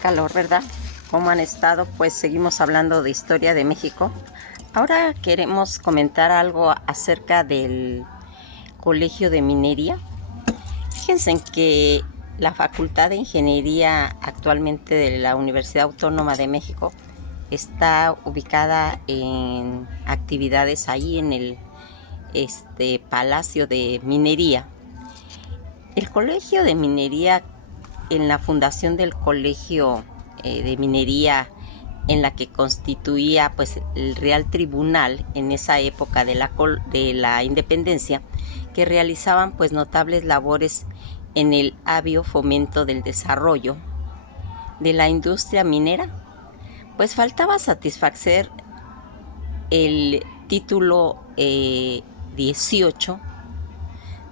calor, ¿verdad? ¿Cómo han estado? Pues seguimos hablando de historia de México. Ahora queremos comentar algo acerca del Colegio de Minería. Fíjense en que la Facultad de Ingeniería actualmente de la Universidad Autónoma de México está ubicada en actividades ahí en el Palacio de Minería. El Colegio de Minería, en la fundación del Colegio de Minería, en la que constituía pues el Real Tribunal en esa época de la independencia, que realizaban pues notables labores en el avio fomento del desarrollo de la industria minera, pues faltaba satisfacer el título 18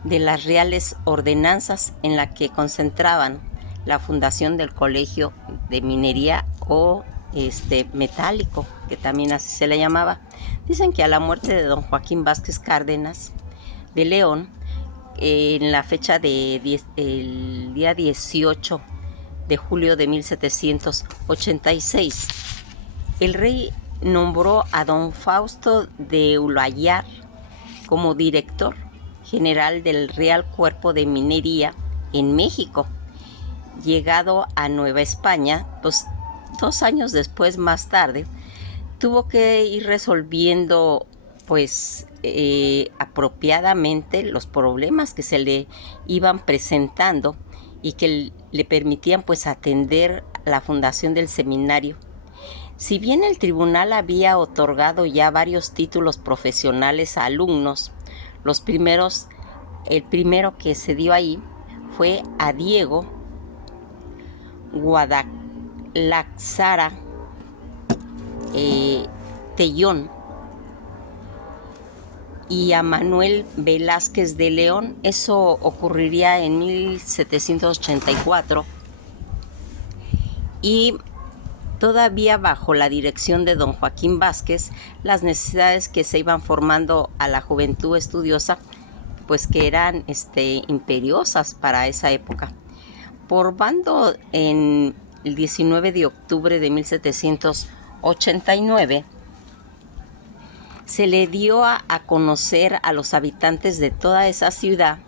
de las Reales Ordenanzas, en la que concentraban la fundación del Colegio de Minería o metálico, que también así se le llamaba. Dicen que a la muerte de don Joaquín Vázquez Cárdenas de León, en la fecha el día 18 de julio de 1786, el rey nombró a don Fausto de Ulayar como director general del Real Cuerpo de Minería en México. Llegado a Nueva España, pues 2 años después, más tarde, tuvo que ir resolviendo pues apropiadamente los problemas que se le iban presentando y que le permitían pues atender la fundación del seminario. Si bien el tribunal había otorgado ya varios títulos profesionales a alumnos, el primero que se dio ahí fue a Diego Guadalajara Tellón y a Manuel Velázquez de León. Eso ocurriría en 1784 y todavía bajo la dirección de don Joaquín Vázquez, las necesidades que se iban formando a la juventud estudiosa, pues que eran imperiosas para esa época. Por bando, en el 19 de octubre de 1789, se le dio a conocer a los habitantes de toda esa ciudad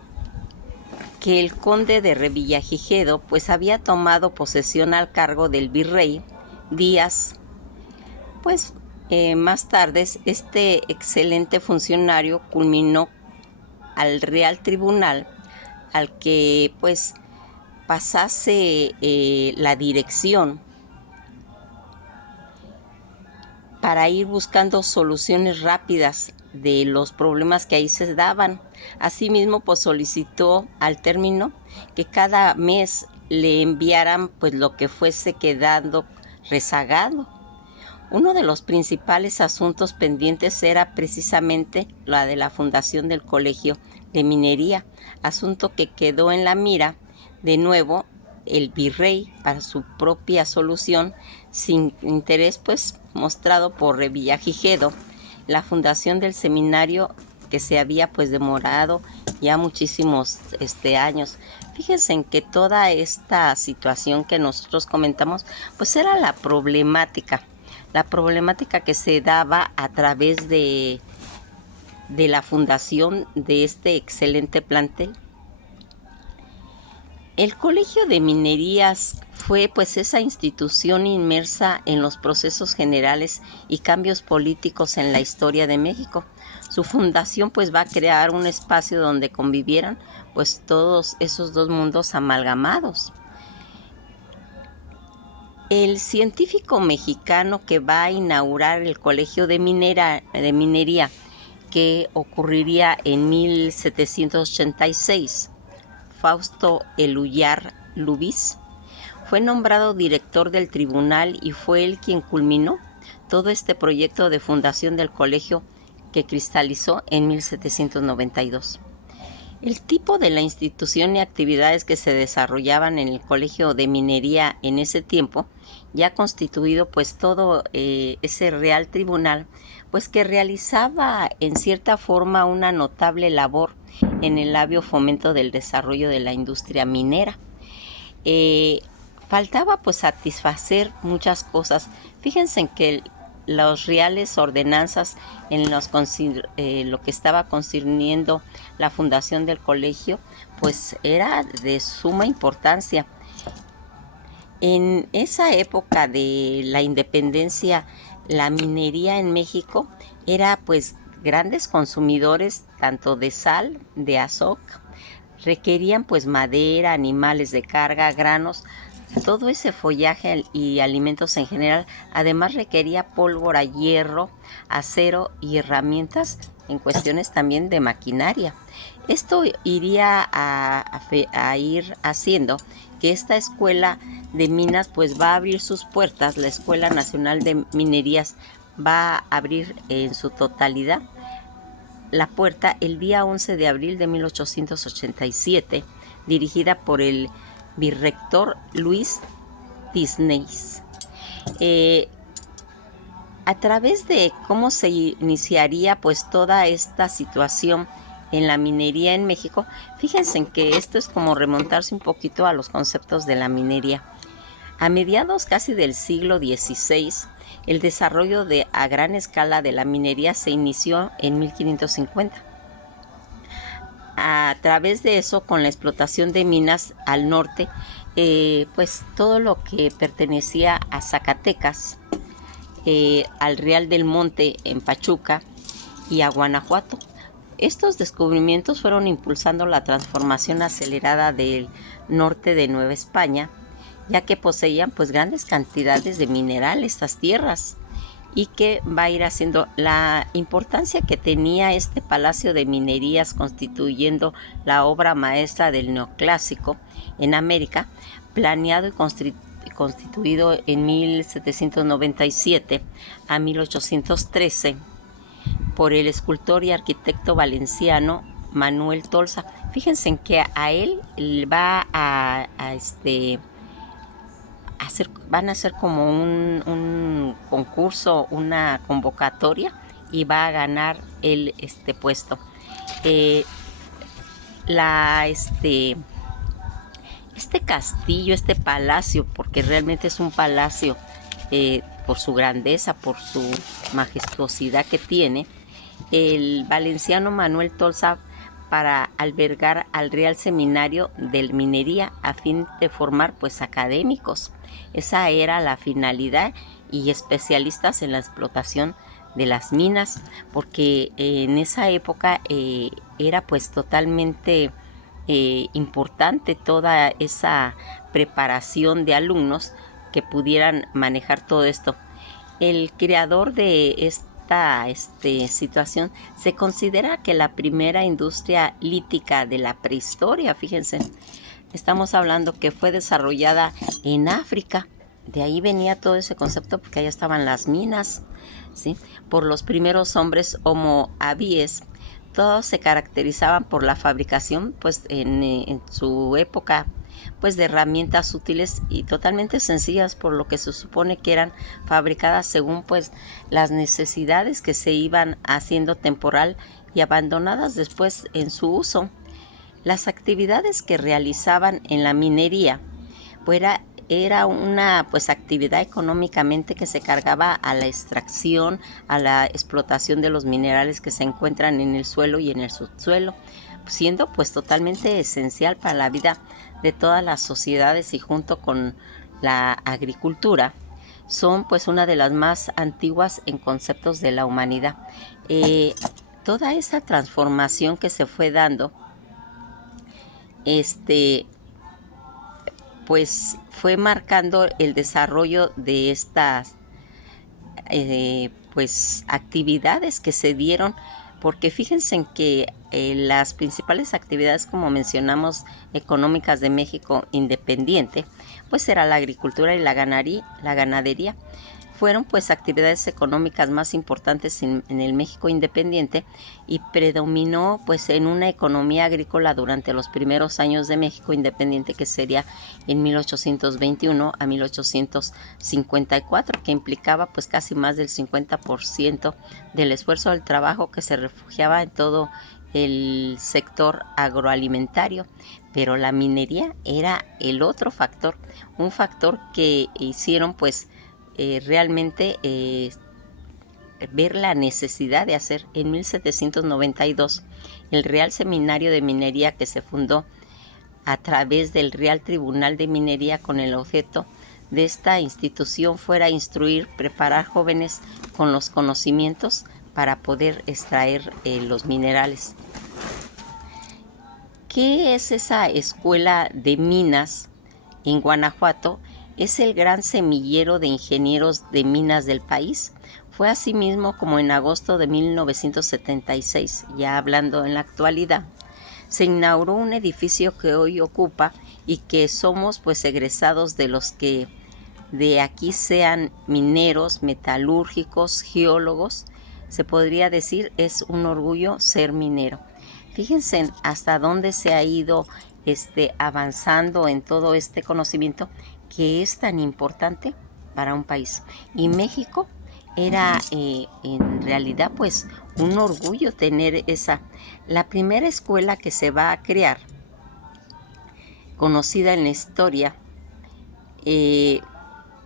que el conde de Revillagigedo pues había tomado posesión al cargo del virrey Díaz. Pues más tarde este excelente funcionario culminó al Real Tribunal, al que pues pasase la dirección para ir buscando soluciones rápidas de los problemas que ahí se daban. Asimismo, pues solicitó al término que cada mes le enviaran pues lo que fuese quedando rezagado. Uno de los principales asuntos pendientes era precisamente la de la fundación del Colegio de Minería, asunto que quedó en la mira de nuevo el virrey para su propia solución, sin interés pues mostrado por Revillagigedo. La fundación del seminario, que se había pues demorado ya muchísimos años. Fíjense en que toda esta situación que nosotros comentamos pues era la problemática que se daba a través de la fundación de este excelente plantel. El Colegio de Minerías fue pues esa institución inmersa en los procesos generales y cambios políticos en la historia de México. Su fundación pues va a crear un espacio donde convivieran pues todos esos dos mundos amalgamados. El científico mexicano que va a inaugurar el Colegio de Minería, que ocurriría en 1786, Fausto Eluyar Lubis, fue nombrado director del tribunal y fue él quien culminó todo este proyecto de fundación del colegio, que cristalizó en 1792. El tipo de la institución y actividades que se desarrollaban en el Colegio de Minería en ese tiempo, ya constituido pues todo ese Real Tribunal, pues que realizaba en cierta forma una notable labor en el avio fomento del desarrollo de la industria minera. faltaba pues satisfacer muchas cosas. Fíjense en que los reales ordenanzas en lo que estaba concerniendo la fundación del colegio, pues era de suma importancia. En esa época de la independencia, la minería en México era pues grandes consumidores tanto de sal, de azúcar, requerían pues madera, animales de carga, granos, todo ese follaje y alimentos en general. Además requería pólvora, hierro, acero y herramientas en cuestiones también de maquinaria. Esto iría a ir haciendo que esta escuela de minas pues va a abrir sus puertas. La Escuela Nacional de Minerías va a abrir en su totalidad la puerta el día 11 de abril de 1887, dirigida por el virrector Luis Tisneis. A través de cómo se iniciaría pues toda esta situación en la minería en México, fíjense en que esto es como remontarse un poquito a los conceptos de la minería. A mediados casi del siglo XVI, el desarrollo a gran escala de la minería se inició en 1550. A través de eso, con la explotación de minas al norte, pues todo lo que pertenecía a Zacatecas, al Real del Monte en Pachuca y a Guanajuato. Estos descubrimientos fueron impulsando la transformación acelerada del norte de Nueva España, ya que poseían pues grandes cantidades de mineral estas tierras, y que va a ir haciendo la importancia que tenía este palacio de minerías, constituyendo la obra maestra del neoclásico en América, planeado y constituido en 1797 a 1813 por el escultor y arquitecto valenciano Manuel Tolsa. Fíjense en que a él va van a hacer como un concurso, una convocatoria, y va a ganar él este puesto. Este castillo, este palacio, porque realmente es un palacio, por su grandeza, por su majestuosidad que tiene, el valenciano Manuel Tolsa, para albergar al Real Seminario de Minería a fin de formar pues académicos. Esa era la finalidad, y especialistas en la explotación de las minas, porque en esa época era pues totalmente importante toda esa preparación de alumnos que pudieran manejar todo esto. El creador de esta situación se considera que la primera industria lítica de la prehistoria, fíjense, estamos hablando que fue desarrollada en África. De ahí venía todo ese concepto, porque allá estaban las minas, ¿sí? Por los primeros hombres Homo habilis. Todos se caracterizaban por la fabricación, pues en su época, pues de herramientas útiles y totalmente sencillas, por lo que se supone que eran fabricadas según pues las necesidades que se iban haciendo temporal y abandonadas después en su uso. Las actividades que realizaban en la minería pues era una pues actividad económicamente que se cargaba a la extracción, a la explotación de los minerales que se encuentran en el suelo y en el subsuelo, siendo pues totalmente esencial para la vida de todas las sociedades, y junto con la agricultura son pues una de las más antiguas en conceptos de la humanidad. Toda esa transformación que se fue dando, pues fue marcando el desarrollo de estas pues actividades que se dieron, porque fíjense en que las principales actividades, como mencionamos, económicas de México independiente, pues era la agricultura y la ganadería. Fueron pues actividades económicas más importantes en el México independiente, y predominó pues en una economía agrícola durante los primeros años de México independiente, que sería en 1821 a 1854, que implicaba pues casi más del 50% del esfuerzo del trabajo, que se refugiaba en todo el sector agroalimentario, pero la minería era el otro factor, un factor que hicieron pues realmente ver la necesidad de hacer. En 1792 el Real Seminario de Minería, que se fundó a través del Real Tribunal de Minería, con el objeto de esta institución fuera instruir, preparar jóvenes con los conocimientos para poder extraer los minerales. ¿Qué es esa escuela de minas en Guanajuato? Es el gran semillero de ingenieros de minas del país. Fue asimismo como en agosto de 1976, ya hablando en la actualidad, se inauguró un edificio que hoy ocupa y que somos pues egresados de los que de aquí sean mineros, metalúrgicos, geólogos. Se podría decir, es un orgullo ser minero. Fíjense hasta dónde se ha ido avanzando en todo este conocimiento que es tan importante para un país. Y México era en realidad pues un orgullo tener la primera escuela que se va a crear, conocida en la historia.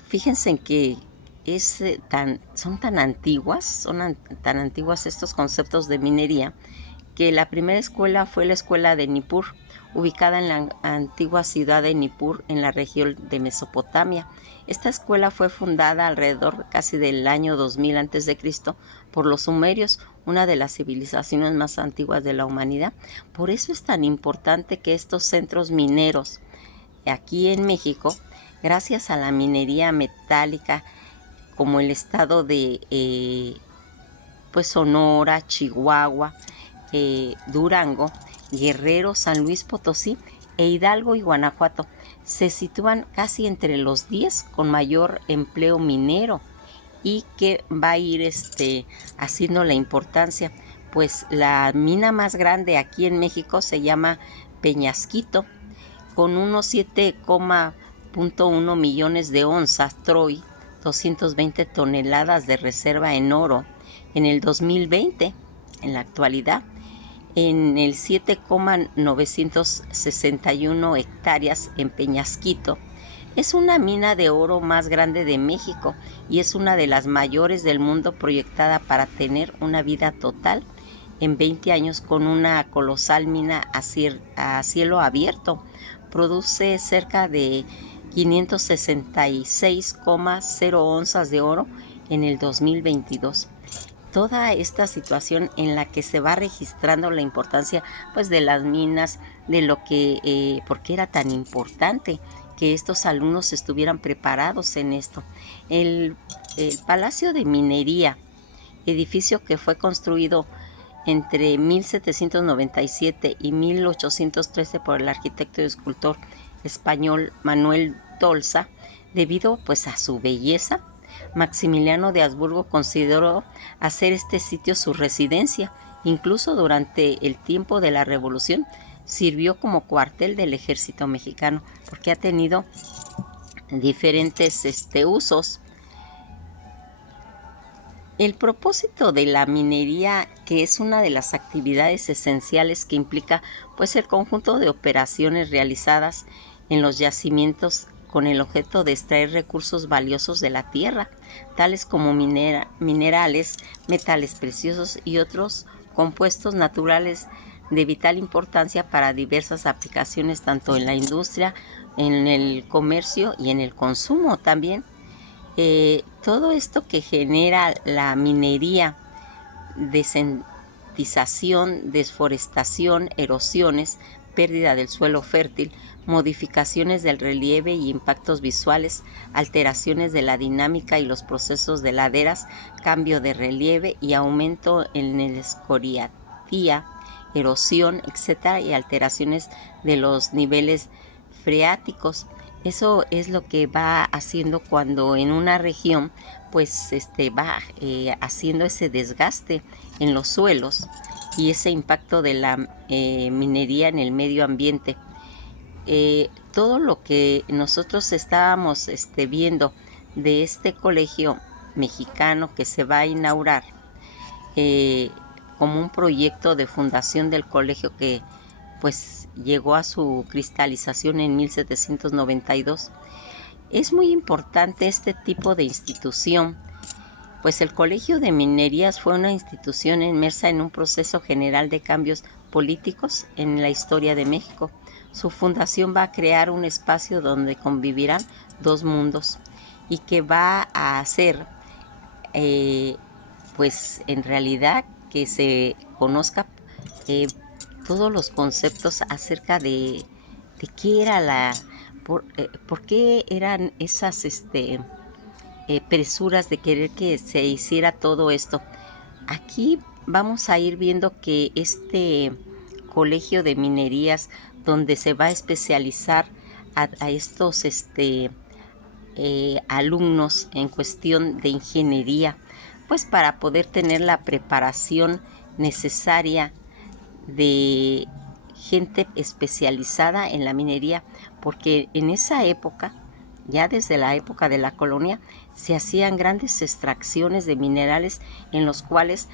Fíjense en que son tan antiguas estos conceptos de minería, que la primera escuela fue la escuela de Nippur, ubicada en la antigua ciudad de Nippur, en la región de Mesopotamia. Esta escuela fue fundada alrededor casi del año 2000 a.C. por los sumerios, una de las civilizaciones más antiguas de la humanidad. Por eso es tan importante que estos centros mineros aquí en México, gracias a la minería metálica, como el estado de pues Sonora, Chihuahua, Durango, Guerrero, San Luis Potosí e Hidalgo y Guanajuato, se sitúan casi entre los 10 con mayor empleo minero, y que va a ir haciendo la importancia. Pues la mina más grande aquí en México se llama Peñasquito, con unos 7,1 millones de onzas Troy, 220 toneladas de reserva en oro en el 2020. En la actualidad, en el 7,961 hectáreas en Peñasquito. Es una mina de oro más grande de México y es una de las mayores del mundo, proyectada para tener una vida total en 20 años con una colosal mina a cielo abierto. Produce cerca de 566,0 onzas de oro en el 2022. Toda esta situación en la que se va registrando la importancia pues de las minas, de lo que porque era tan importante que estos alumnos estuvieran preparados en esto. El Palacio de Minería, edificio que fue construido entre 1797 y 1813 por el arquitecto y escultor español Manuel Dolsa, debido pues a su belleza, Maximiliano de Habsburgo consideró hacer este sitio su residencia. Incluso durante el tiempo de la Revolución sirvió como cuartel del ejército mexicano, porque ha tenido diferentes usos. El propósito de la minería, que es una de las actividades esenciales que implica pues el conjunto de operaciones realizadas en los yacimientos con el objeto de extraer recursos valiosos de la tierra, tales como minerales, metales preciosos y otros compuestos naturales de vital importancia para diversas aplicaciones, tanto en la industria, en el comercio y en el consumo también. Todo esto que genera la minería, desentización, desforestación, erosiones, pérdida del suelo fértil, modificaciones del relieve y impactos visuales, alteraciones de la dinámica y los procesos de laderas, cambio de relieve y aumento en el escoriatía, erosión, etc., y alteraciones de los niveles freáticos. Eso es lo que va haciendo cuando en una región pues va haciendo ese desgaste en los suelos y ese impacto de la minería en el medio ambiente. Todo lo que nosotros estábamos viendo de este colegio mexicano que se va a inaugurar, como un proyecto de fundación del colegio que pues llegó a su cristalización en 1792. Es muy importante este tipo de institución, pues el Colegio de Minerías fue una institución inmersa en un proceso general de cambios políticos en la historia de México. Su fundación va a crear un espacio donde convivirán dos mundos y que va a hacer, pues en realidad, que se conozca eh, todos los conceptos acerca de qué era por qué eran esas presuras de querer que se hiciera todo esto. Aquí vamos a ir viendo que este colegio de minerías, donde se va a especializar a estos alumnos en cuestión de ingeniería, pues para poder tener la preparación necesaria de gente especializada en la minería, porque en esa época, ya desde la época de la colonia, se hacían grandes extracciones de minerales en los cuales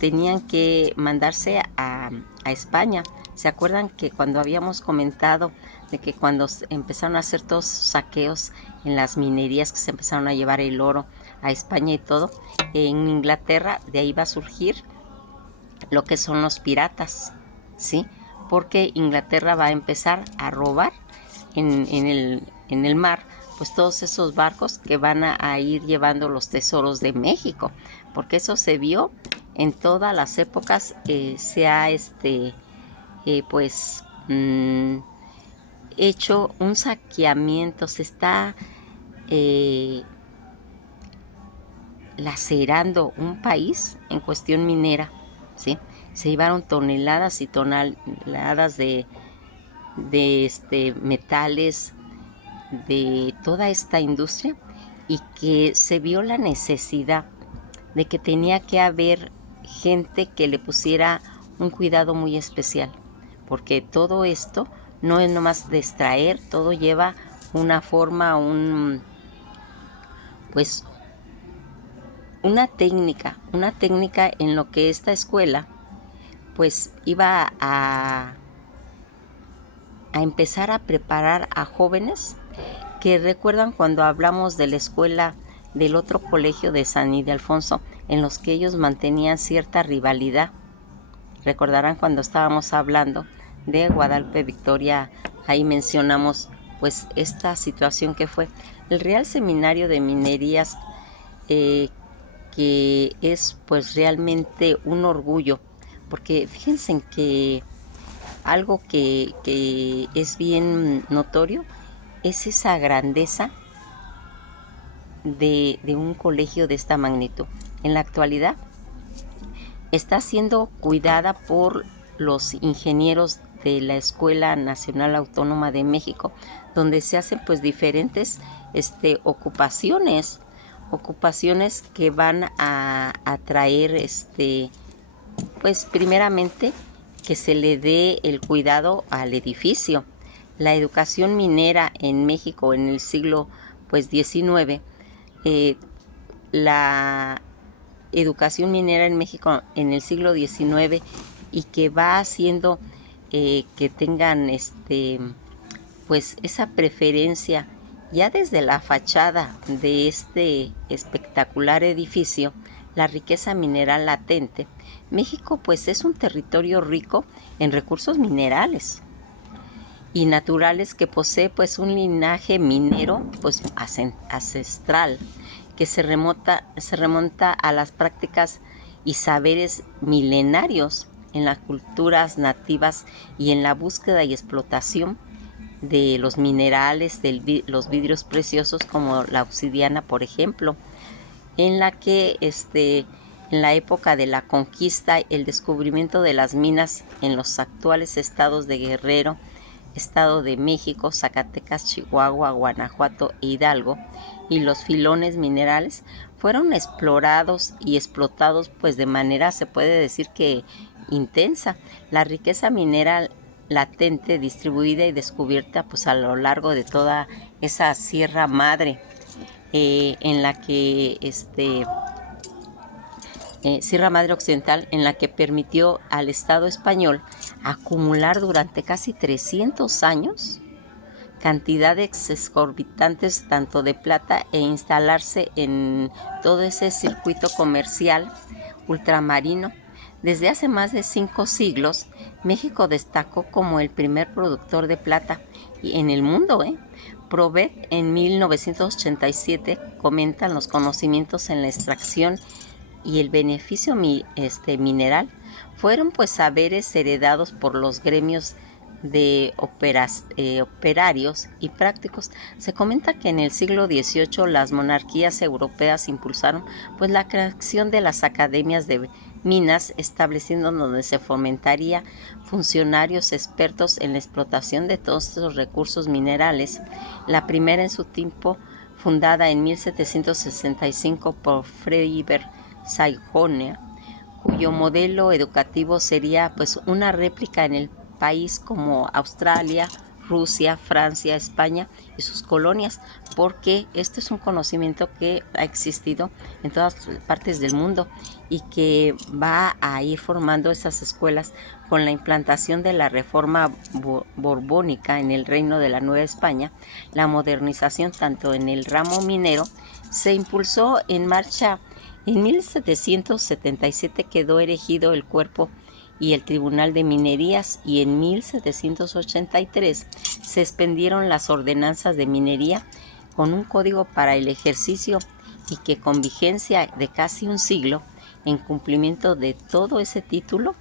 tenían que mandarse a España. ¿Se acuerdan que cuando habíamos comentado de que cuando empezaron a hacer todos saqueos en las minerías, que se empezaron a llevar el oro a España y todo, en Inglaterra de ahí va a surgir lo que son los piratas, ¿sí? Porque Inglaterra va a empezar a robar en el mar, pues todos esos barcos que van a ir llevando los tesoros de México, porque eso se vio en todas las épocas, se ha pues hecho un saqueamiento, se está lacerando un país en cuestión minera, ¿sí? Se llevaron toneladas y toneladas de metales, de toda esta industria, y que se vio la necesidad de que tenía que haber gente que le pusiera un cuidado muy especial, porque todo esto no es nomás de extraer, todo lleva una forma, pues una técnica en lo que esta escuela pues iba a empezar a preparar a jóvenes que recuerdan cuando hablamos de la escuela del otro colegio de San Ildefonso, en los que ellos mantenían cierta rivalidad. Recordarán cuando estábamos hablando de Guadalupe Victoria, ahí mencionamos pues esta situación que fue el Real Seminario de Minerías, que es pues realmente un orgullo, porque fíjense que algo que es bien notorio es esa grandeza de un colegio de esta magnitud. En la actualidad está siendo cuidada por los ingenieros de la Escuela Nacional Autónoma de México, donde se hacen pues diferentes ocupaciones que van a traer pues primeramente que se le dé el cuidado al edificio. La educación minera en México en el siglo pues 19, la educación minera en México en el siglo XIX, y que va haciendo que tengan pues esa preferencia ya desde la fachada de este espectacular edificio, la riqueza mineral latente. México pues es un territorio rico en recursos minerales y naturales, que posee pues un linaje minero pues ancestral, que se remonta a las prácticas y saberes milenarios en las culturas nativas y en la búsqueda y explotación de los minerales, los vidrios preciosos como la obsidiana, por ejemplo, en la que en la época de la conquista, el descubrimiento de las minas en los actuales estados de Guerrero, Estado de México, Zacatecas, Chihuahua, Guanajuato e Hidalgo, y los filones minerales fueron explorados y explotados pues de manera, se puede decir que intensa. La riqueza minera latente, distribuida y descubierta pues a lo largo de toda esa Sierra Madre, en la que Sierra Madre Occidental, en la que permitió al Estado español acumular durante casi 300 años cantidades exorbitantes tanto de plata e instalarse en todo ese circuito comercial ultramarino. Desde hace más de 5 siglos, México destacó como el primer productor de plata en el mundo. Provet en 1987 comentan los conocimientos en la extracción y el beneficio mineral fueron pues saberes heredados por los gremios de operarios y prácticos. Se comenta que en el siglo XVIII las monarquías europeas impulsaron pues la creación de las academias de minas, estableciendo donde se fomentaría funcionarios expertos en la explotación de todos estos recursos minerales. La primera en su tiempo, fundada en 1765 por Freiberg Sajonia, cuyo modelo educativo sería pues una réplica en el país como Australia, Rusia, Francia, España y sus colonias, porque este es un conocimiento que ha existido en todas partes del mundo y que va a ir formando esas escuelas con la implantación de la reforma borbónica en el Reino de la Nueva España. La modernización tanto en el ramo minero se impulsó en marcha. En 1777 quedó erigido el cuerpo y el Tribunal de Minerías, y en 1783 se expendieron las ordenanzas de minería con un código para el ejercicio y que con vigencia de casi un siglo, en cumplimiento de todo ese título,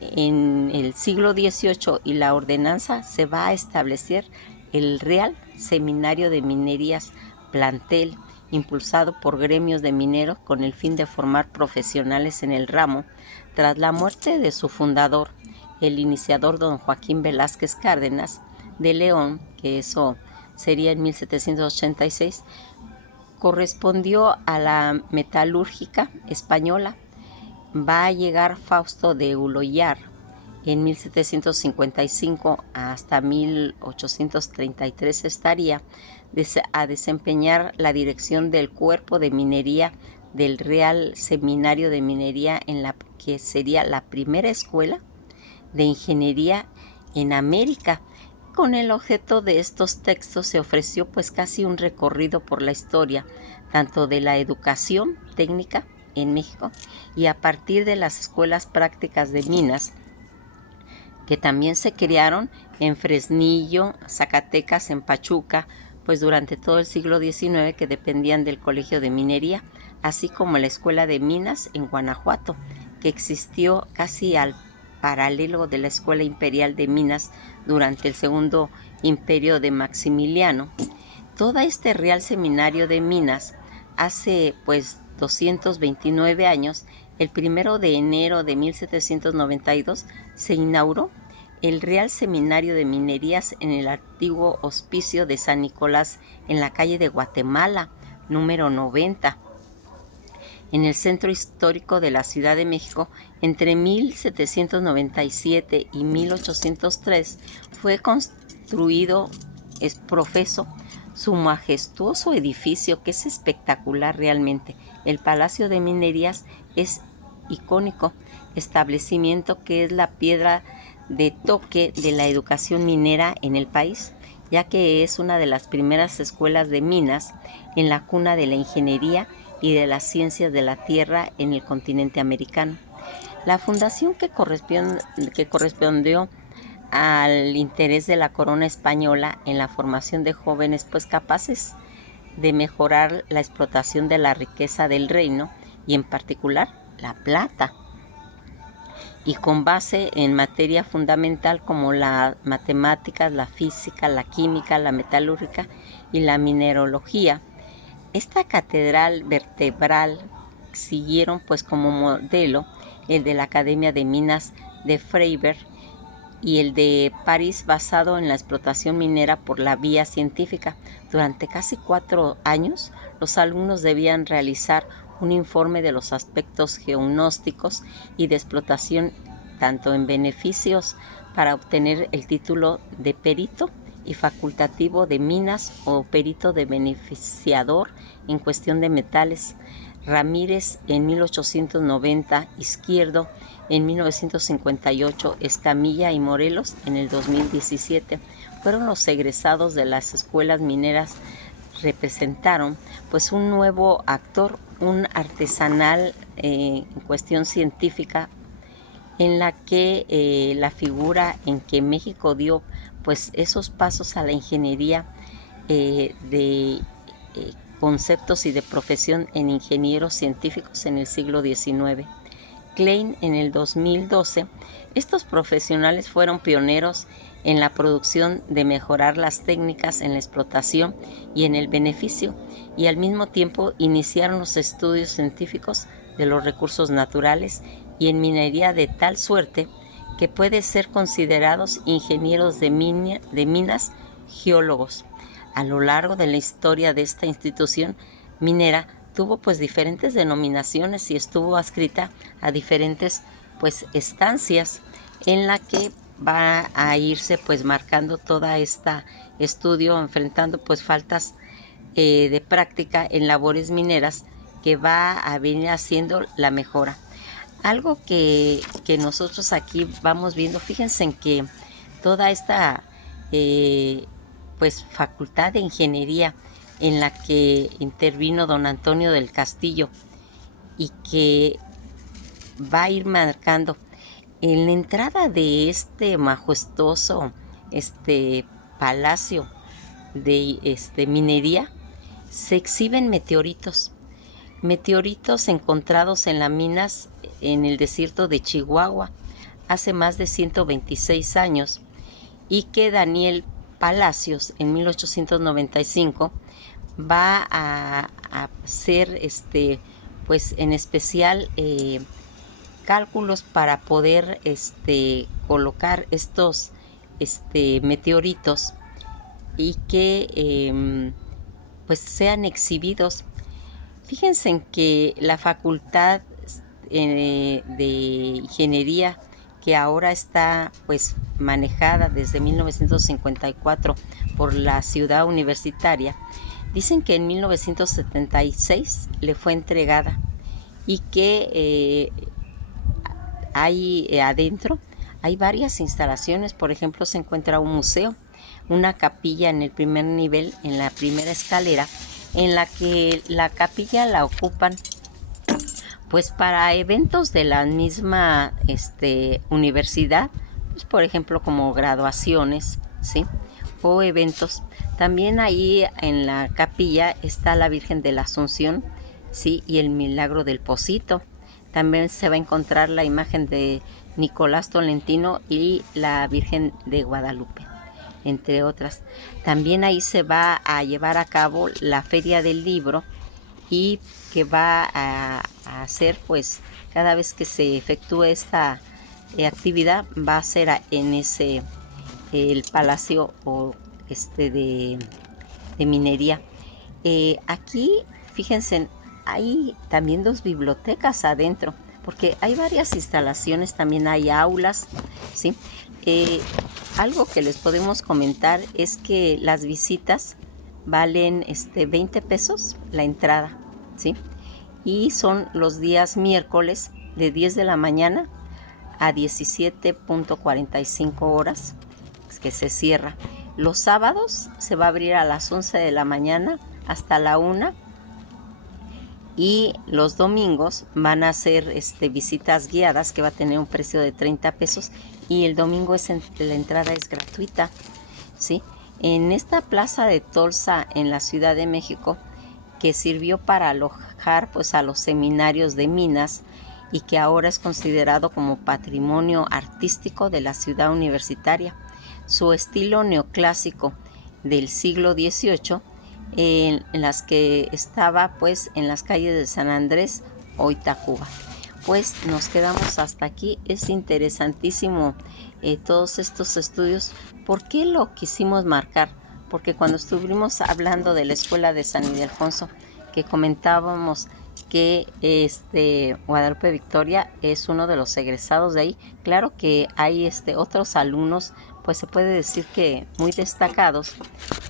en el siglo XVIII y la ordenanza se va a establecer el Real Seminario de Minerías, plantel impulsado por gremios de mineros con el fin de formar profesionales en el ramo. Tras la muerte de su fundador, el iniciador don Joaquín Velázquez Cárdenas de León, que eso sería en 1786, correspondió a la metalúrgica española. Va a llegar Fausto de Ulloyar en 1755 hasta 1833 estaría a desempeñar la dirección del cuerpo de minería del Real Seminario de Minería, en la que sería la primera escuela de ingeniería en América. Con el objeto de estos textos se ofreció pues casi un recorrido por la historia tanto de la educación técnica en México y a partir de las escuelas prácticas de minas que también se crearon en Fresnillo, Zacatecas, en Pachuca, pues durante todo el siglo XIX, que dependían del Colegio de Minería, así como la Escuela de Minas en Guanajuato, que existió casi al paralelo de la Escuela Imperial de Minas durante el Segundo Imperio de Maximiliano. Todo este Real Seminario de Minas hace pues 229 años, el 1 de enero de 1792, se inauguró el Real Seminario de Minerías en el antiguo hospicio de San Nicolás, en la calle de Guatemala, número 90, en el centro histórico de la Ciudad de México. Entre 1797 y 1803 fue construido, profeso, su majestuoso edificio, que es espectacular realmente. El Palacio de Minerías es icónico establecimiento que es la piedra de toque de la educación minera en el país, ya que es una de las primeras escuelas de minas en la cuna de la ingeniería y de las ciencias de la tierra en el continente americano. La fundación que correspondió al interés de la corona española en la formación de jóvenes pues capaces de mejorar la explotación de la riqueza del reino y en particular la plata, y con base en materia fundamental como las matemáticas, la física, la química, la metalúrgica y la mineralogía. Esta catedral vertebral siguieron pues como modelo el de la Academia de Minas de Freiberg y el de París, basado en la explotación minera por la vía científica. Durante casi 4 años, los alumnos debían realizar un informe de los aspectos geognósticos y de explotación, tanto en beneficios para obtener el título de perito y facultativo de minas o perito de beneficiador en cuestión de metales. Ramírez en 1890, Izquierdo en 1958, Escamilla y Morelos en el 2017 fueron los egresados de las escuelas mineras. Representaron pues un nuevo actor, un artesanal en cuestión científica, en la que la figura en que México dio pues esos pasos a la ingeniería de conceptos y de profesión en ingenieros científicos en el siglo XIX. Klein en el 2012, estos profesionales fueron pioneros en la producción de mejorar las técnicas en la explotación y en el beneficio, y al mismo tiempo iniciaron los estudios científicos de los recursos naturales y en minería de tal suerte que pueden ser considerados ingenieros de minas, geólogos. A lo largo de la historia de esta institución minera tuvo pues diferentes denominaciones y estuvo adscrita a diferentes pues estancias en la que va a irse pues marcando toda esta estudio, enfrentando pues faltas de práctica en labores mineras que va a venir haciendo la mejora. Algo que nosotros aquí vamos viendo, fíjense en que toda esta pues facultad de ingeniería en la que intervino don Antonio del Castillo y que va a ir marcando en la entrada de este majestuoso palacio de minería, se exhiben meteoritos encontrados en las minas en el desierto de Chihuahua hace más de 126 años, y que Daniel Palacios en 1895 va a hacer pues en especial cálculos para poder colocar estos meteoritos y que pues sean exhibidos. Fíjense en que la facultad de ingeniería, que ahora está pues manejada desde 1954 por la Ciudad Universitaria, dicen que en 1976 le fue entregada y que hay adentro hay varias instalaciones. Por ejemplo, se encuentra un museo, una capilla en el primer nivel, en la primera escalera, en la que la capilla la ocupan pues para eventos de la misma universidad, pues por ejemplo como graduaciones, ¿sí? O eventos. También ahí en la capilla está la Virgen de la Asunción, ¿sí? Y el Milagro del Pocito. También se va a encontrar la imagen de Nicolás Tolentino y la Virgen de Guadalupe, entre otras. También ahí se va a llevar a cabo la Feria del Libro, y que va a hacer pues cada vez que se efectúe esta actividad, va a ser en ese el palacio o de minería. Aquí fíjense, hay también dos bibliotecas adentro, porque hay varias instalaciones, también hay aulas, ¿sí? Algo que les podemos comentar es que las visitas valen 20 pesos la entrada, ¿sí? Y son los días miércoles de 10 de la mañana a 17:45 horas, que se cierra. Los sábados se va a abrir a las 11 de la mañana hasta la 1, y los domingos van a ser visitas guiadas, que va a tener un precio de 30 pesos, y el domingo la entrada es gratuita, ¿sí? En esta plaza de Tolsa en la Ciudad de México, que sirvió para alojar pues a los seminarios de minas y que ahora es considerado como patrimonio artístico de la ciudad universitaria. Su estilo neoclásico del siglo XVIII, en las que estaba pues en las calles de San Andrés o Itacuba. Pues nos quedamos hasta aquí. Es interesantísimo todos estos estudios. ¿Por qué lo quisimos marcar? Porque cuando estuvimos hablando de la escuela de San Ildefonso, que comentábamos que Guadalupe Victoria es uno de los egresados de ahí, claro que hay otros alumnos pues se puede decir que muy destacados,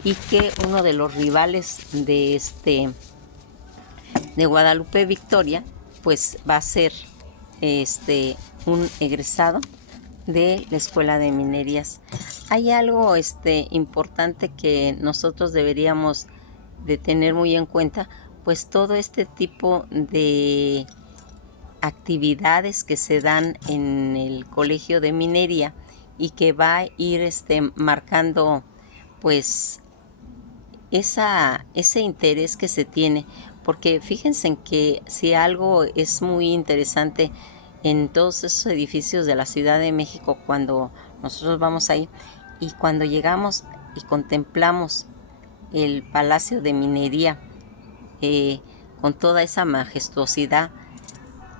y que uno de los rivales de Guadalupe Victoria pues va a ser un egresado de la Escuela de Minerías. Hay algo importante que nosotros deberíamos de tener muy en cuenta, pues todo este tipo de actividades que se dan en el Colegio de Minería y que va a ir marcando pues ese interés que se tiene, porque fíjense en que si algo es muy interesante en todos esos edificios de la Ciudad de México, cuando nosotros vamos ahí y cuando llegamos y contemplamos el Palacio de Minería, con toda esa majestuosidad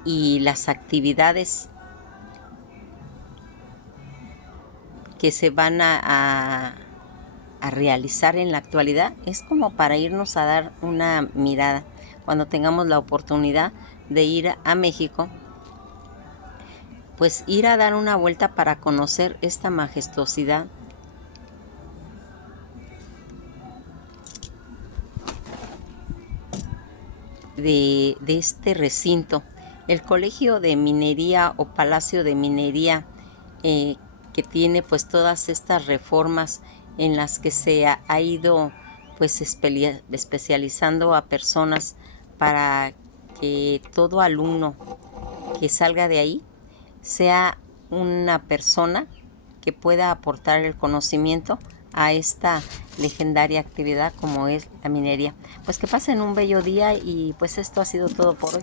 y las actividades que se van a realizar en la actualidad, es como para irnos a dar una mirada. Cuando tengamos la oportunidad de ir a México, pues ir a dar una vuelta para conocer esta majestuosidad de este recinto. El Colegio de Minería o Palacio de Minería, que tiene pues todas estas reformas en las que se ha ido pues especializando a personas para que todo alumno que salga de ahí sea una persona que pueda aportar el conocimiento a esta legendaria actividad como es la minería. Pues que pasen un bello día y pues esto ha sido todo por hoy.